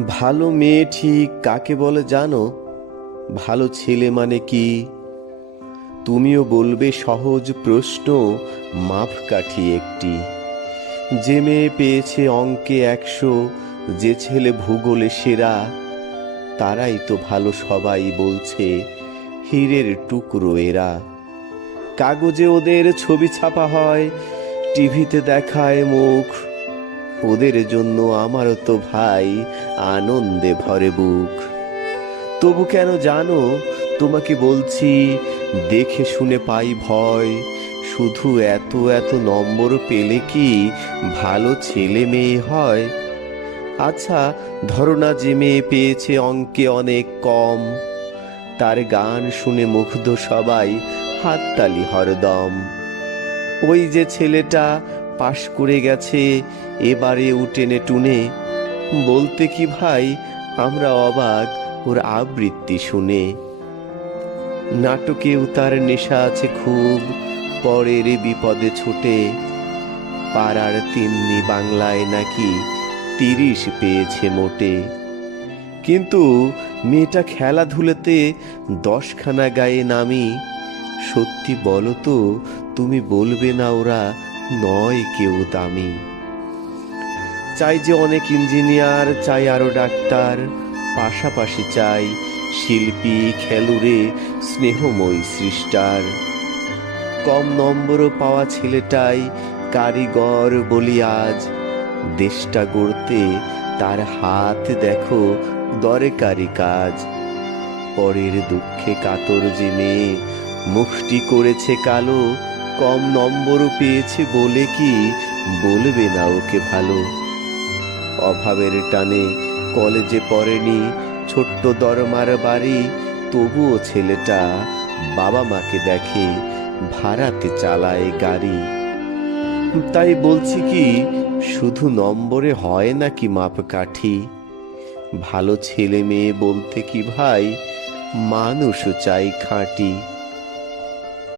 ভালো মেয়ে ঠিক কাকে বলে জানো? ভালো ছেলে মানে কি? তুমিও বলবে সহজ প্রশ্ন, মাপকাঠি একটি। যে মেয়ে পেয়েছে অঙ্কে 100, যে ছেলে ভূগোলে সেরা, তারাই তো ভালো, সবাই বলছে হীরের টুকরো এরা। কাগজে ওদের ছবি ছাপা হয়, টিভিতে দেখায় মুখ, ওদের জন্য আমারও তো ভাই আনন্দে ভরে বুক। তবু কেন জানো, তোমাকে বলছি, দেখে শুনে পাই ভয়, শুধু এত এত নম্বর পেলে কি ভালো ছেলে মেয়ে হয়? আচ্ছা, ধরো না যে মেয়ে পেয়েছে অঙ্কে অনেক কম, তার গান শুনে মুগ্ধ সবাই, হাততালি হরদম। ওই যে ছেলেটা পাশ করে গেছে এবারে উটেনে টুনে, বলতে কি ভাই আমরা অবাক ওর আবৃত্তি শুনে। নাটকেও তার নেশা আছে খুব, পরের বিপদে ছুটে, পাড়ার তিন্নি বাংলায় নাকি 30 পেয়েছে মোটে। কিন্তু মেয়েটা খেলাধুলাতে 10খানা গায়ে নামি, সত্যি বলো তো, তুমি বলবে না ওরা নয় কেউ দামি? চাই যে অনেক ইঞ্জিনিয়ার, চাই আরো ডাক্তার, পাশাপাশি চাই শিল্পী, খেলুড়ে, স্নেহময়ী সৃষ্টার। কম নম্বরও পাওয়া ছেলেটাই কারিগর বলি আজ, দেশটা গড়তে তার হাত দেখো দরকারি কাজ। পরের দুঃখে কাতর যে মেয়ে মুখটি করেছে কালো, কম নম্বরও পেয়েছে বলে কি বলবে না ওকে ভালো? অভাবের টানে কলেজে পড়েনি, ছোট্ট দরমার বাড়ি, তবুও ছেলেটা বাবা মাকে দেখে ভাড়াতে চালায় গাড়ি। তাই বলছি কি, শুধু নম্বরে হয় নাকি মাপকাঠি? ভালো ছেলে মেয়ে বলতে কি ভাই, মানুষও চাই খাঁটি।